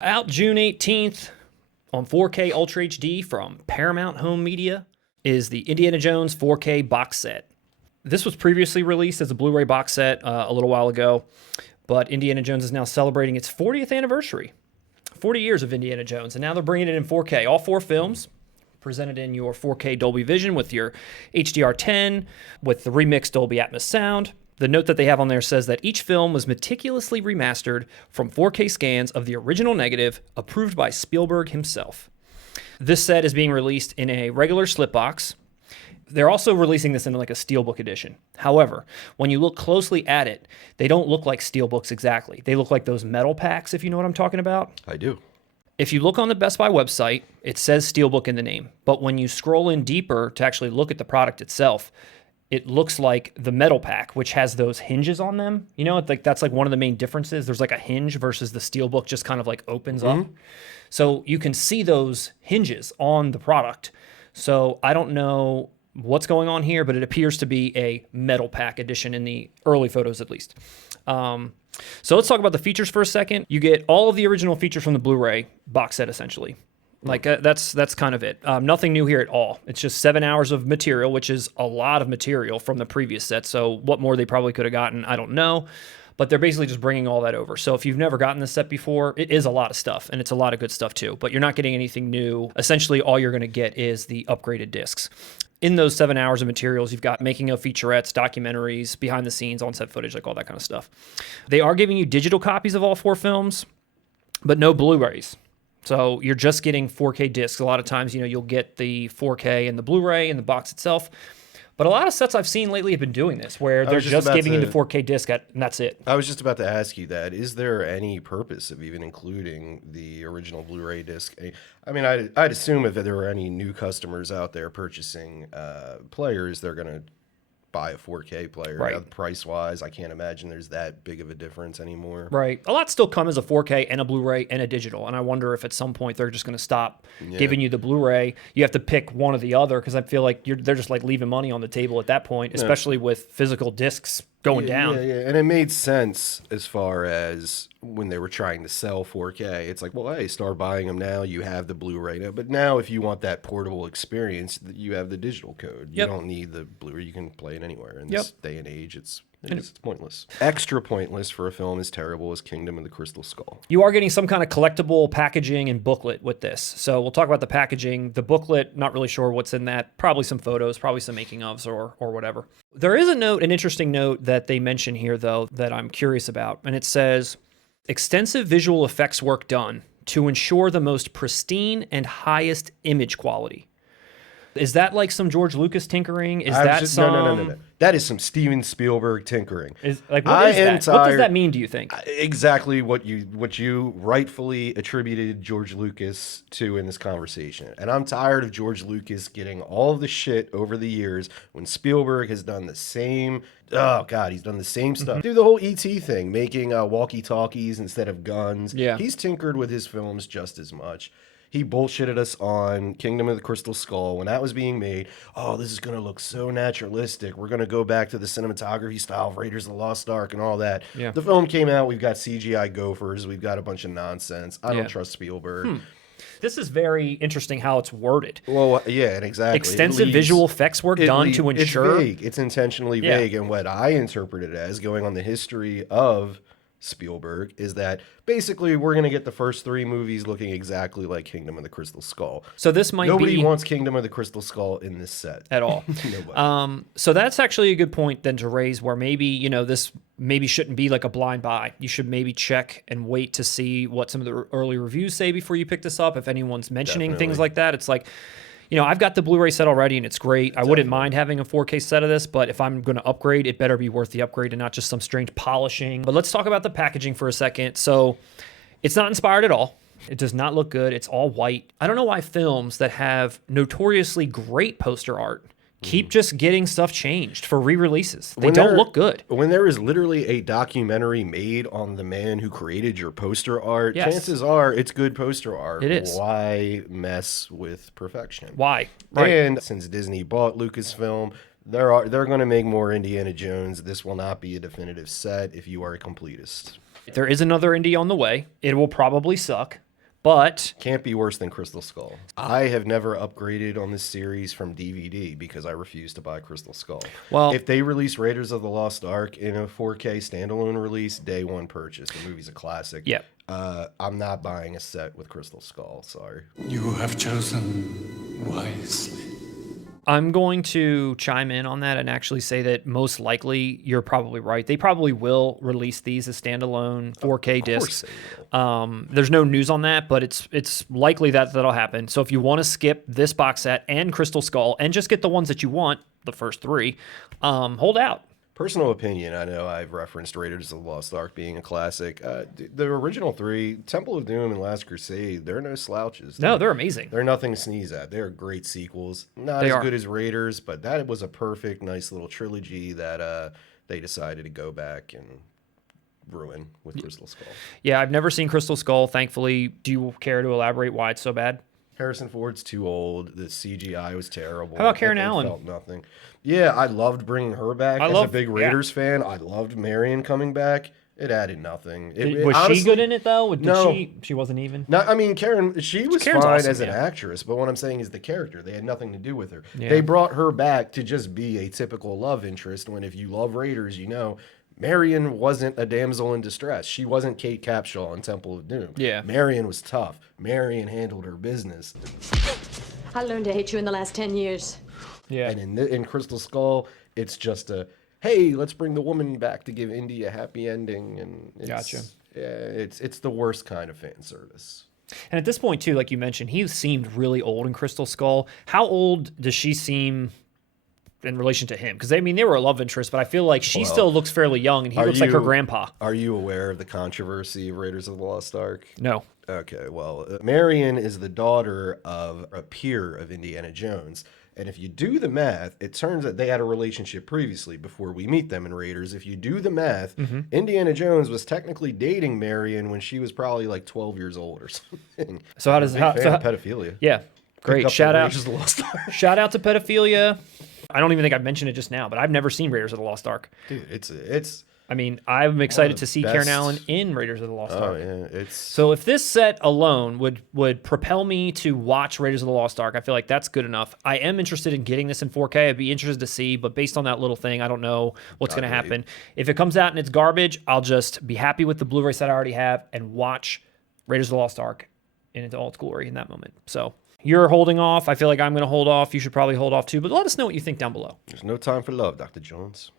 Out June 18th on 4K Ultra HD from Paramount Home Media is the Indiana Jones 4K box set. This was previously released as a Blu-ray box set a little while ago, but Indiana Jones is now celebrating its 40th anniversary. 40 years of Indiana Jones, and now they're bringing it in 4K. All 4 films presented in your 4K Dolby Vision with your HDR10, with the remixed Dolby Atmos sound. The note that they have on there says that each film was meticulously remastered from 4K scans of the original negative approved by Spielberg himself. This set is being released in a regular slip box. They're also releasing this in like a Steelbook edition. However, when you look closely at it, they don't look like Steelbooks exactly. They look like those metal packs, if you know what I'm talking about. I do. If you look on the Best Buy website, it says Steelbook in the name. But when you scroll in deeper to actually look at the product itself, it looks like the metal pack, which has those hinges on them. You know, like that's like one of the main differences. There's like a hinge versus the Steelbook just kind of like opens up. So you can see those hinges on the product. So I don't know what's going on here, but it appears to be a metal pack edition in the early photos at least. So let's talk about the features for a second. You get all of the original features from the Blu-ray box set essentially. Like that's kind of it. Nothing new here at all. It's just 7 hours of material, which is a lot of material from the previous set. So what more they probably could have gotten, I don't know. But they're basically just bringing all that over. So if you've never gotten this set before, it is a lot of stuff, and it's a lot of good stuff too. But you're not getting anything new. Essentially, all you're going to get is the upgraded discs. In those 7 hours of materials, you've got making of featurettes, documentaries, behind the scenes, on-set footage, like all that kind of stuff. They are giving you digital copies of all 4 films, but no Blu-rays. So you're just getting 4K discs. A lot of times, you know, you'll get the 4K and the Blu-ray and the box itself. But a lot of sets I've seen lately have been doing this, where they're just giving you the 4K disc, and that's it. I was just about to ask you that. Is there any purpose of even including the original Blu-ray disc? I mean, I'd assume if there were any new customers out there purchasing players, they're going to buy a 4K player. Right. Price-wise, I can't imagine there's that big of a difference anymore. Right. A lot still come as a 4K and a Blu-ray and a digital, and I wonder if at some point they're just going to stop giving you the Blu-ray. You have to pick one or the other, because I feel like they're just like leaving money on the table at that point, especially with physical discs going down. Yeah, and it made sense as far as when they were trying to sell 4K. It's like, well, hey, start buying them now. You have the Blu-ray now. But now if you want that portable experience, you have the digital code. You don't need the Blu-ray. You can play it anywhere. In this day and age, it's pointless. Extra pointless for a film as terrible as Kingdom of the Crystal Skull. You are getting some kind of collectible packaging and booklet with this. So we'll talk about the packaging. The booklet, not really sure what's in that. Probably some photos, probably some making ofs or whatever. There is an interesting note that they mention here, though, that I'm curious about. And it says, extensive visual effects work done to ensure the most pristine and highest image quality. Is that like some George Lucas tinkering? Is that some... No. That is some Steven Spielberg tinkering. What is that? What does that mean, do you think? Exactly what you rightfully attributed George Lucas to in this conversation. And I'm tired of George Lucas getting all of the shit over the years when Spielberg has done the same... Oh, God, he's done the same stuff. Do the whole E.T. thing, making walkie-talkies instead of guns. Yeah. He's tinkered with his films just as much. He bullshitted us on Kingdom of the Crystal Skull when that was being made. Oh, this is going to look so naturalistic. We're going to go back to the cinematography style of Raiders of the Lost Ark and all that. Yeah. The film came out. We've got CGI gophers. We've got a bunch of nonsense. I don't trust Spielberg. This is very interesting how it's worded. Well, yeah, and exactly. Extensive visual effects work done to ensure... It's vague. It's intentionally vague. And what I interpret it as, going on the history of Spielberg, is that basically we're going to get the first 3 movies looking exactly like Kingdom of the Crystal Skull. So this might Nobody wants Kingdom of the Crystal Skull in this set. At all. Nobody. So that's actually a good point then to raise, where maybe, you know, this maybe shouldn't be like a blind buy. You should maybe check and wait to see what some of the early reviews say before you pick this up. If anyone's mentioning things like that, it's like... You know, I've got the Blu-ray set already, and it's great. I wouldn't mind having a 4K set of this, but if I'm going to upgrade, it better be worth the upgrade and not just some strange polishing. But let's talk about the packaging for a second. So it's not inspired at all. It does not look good. It's all white. I don't know why films that have notoriously great poster art keep just getting stuff changed for re-releases. They don't look good. When there is literally a documentary made on the man who created your poster art, chances are it's good poster art. It is. Why mess with perfection? Why? Right. And since Disney bought Lucasfilm, they're going to make more Indiana Jones. This will not be a definitive set if you are a completist. There is another indie on the way. It will probably suck. But Can't be worse than Crystal Skull. I have never upgraded on this series from DVD because I refuse to buy Crystal Skull. Well- if they release Raiders of the Lost Ark in a 4K standalone release, day one purchase. The movie's a classic. Yep. I'm not buying a set with Crystal Skull. Sorry. You have chosen wisely. I'm going to chime in on that and actually say that most likely you're probably right. They probably will release these as standalone 4K discs. There's no news on that, but it's likely that that'll happen. So if you want to skip this box set and Crystal Skull and just get the ones that you want, the first three, hold out. Personal opinion, I know I've referenced Raiders of the Lost Ark being a classic. The original three, Temple of Doom and Last Crusade, they're no slouches. No, they're amazing. They're nothing to sneeze at. They're great sequels. Not They as are. good as Raiders, but that was a perfect, nice little trilogy that they decided to go back and ruin with Crystal Skull. Yeah, I've never seen Crystal Skull, thankfully. Do you care to elaborate why it's so bad? Harrison Ford's too old. The CGI was terrible. How about Karen It Allen? Felt nothing. Yeah, I loved bringing her back. As a big Raiders fan, I loved Marion coming back. It added nothing. Was honestly, she good in it, though? No. She wasn't even? No, I mean, Karen, she was Karen's fine awesome, as an yeah. actress, but what I'm saying is the character. They had nothing to do with her. Yeah. They brought her back to just be a typical love interest, when if you love Raiders, you know, Marion wasn't a damsel in distress. She wasn't Kate Capshaw in Temple of Doom. Yeah. Marion was tough. Marion handled her business. I learned to hate you in the last 10 years. Yeah. And in Crystal Skull, it's just a, hey, let's bring the woman back to give Indy a happy ending. And it's, Gotcha. Yeah, it's the worst kind of fan service. And at this point, too, like you mentioned, he seemed really old in Crystal Skull. How old does she seem in relation to him? Because, I mean, they were a love interest, but I feel like she still looks fairly young, and he looks like her grandpa. Are you aware of the controversy of Raiders of the Lost Ark? No. Okay, well, Marion is the daughter of a peer of Indiana Jones. And if you do the math, it turns out they had a relationship previously before we meet them in Raiders. If you do the math, Indiana Jones was technically dating Marion when she was probably like 12 years old or something. So how does Big fan of pedophilia? Yeah, great. Pick up Shout the out. Raiders of the Lost Ark. Shout out to pedophilia. I don't even think I mentioned it just now, but I've never seen Raiders of the Lost Ark. Dude, it's I mean, I'm excited to see Karen best- Allen in Raiders of the Lost Ark. yeah, it's So if this set alone would propel me to watch Raiders of the Lost Ark, I feel like that's good enough. I am interested in getting this in 4K. I'd be interested to see, but based on that little thing, I don't know what's going to happen. If it comes out and it's garbage, I'll just be happy with the Blu-ray set I already have and watch Raiders of the Lost Ark in all its glory in that moment. So you're holding off. I feel like I'm going to hold off. You should probably hold off too, but let us know what you think down below. there's no time for love, Dr. Jones.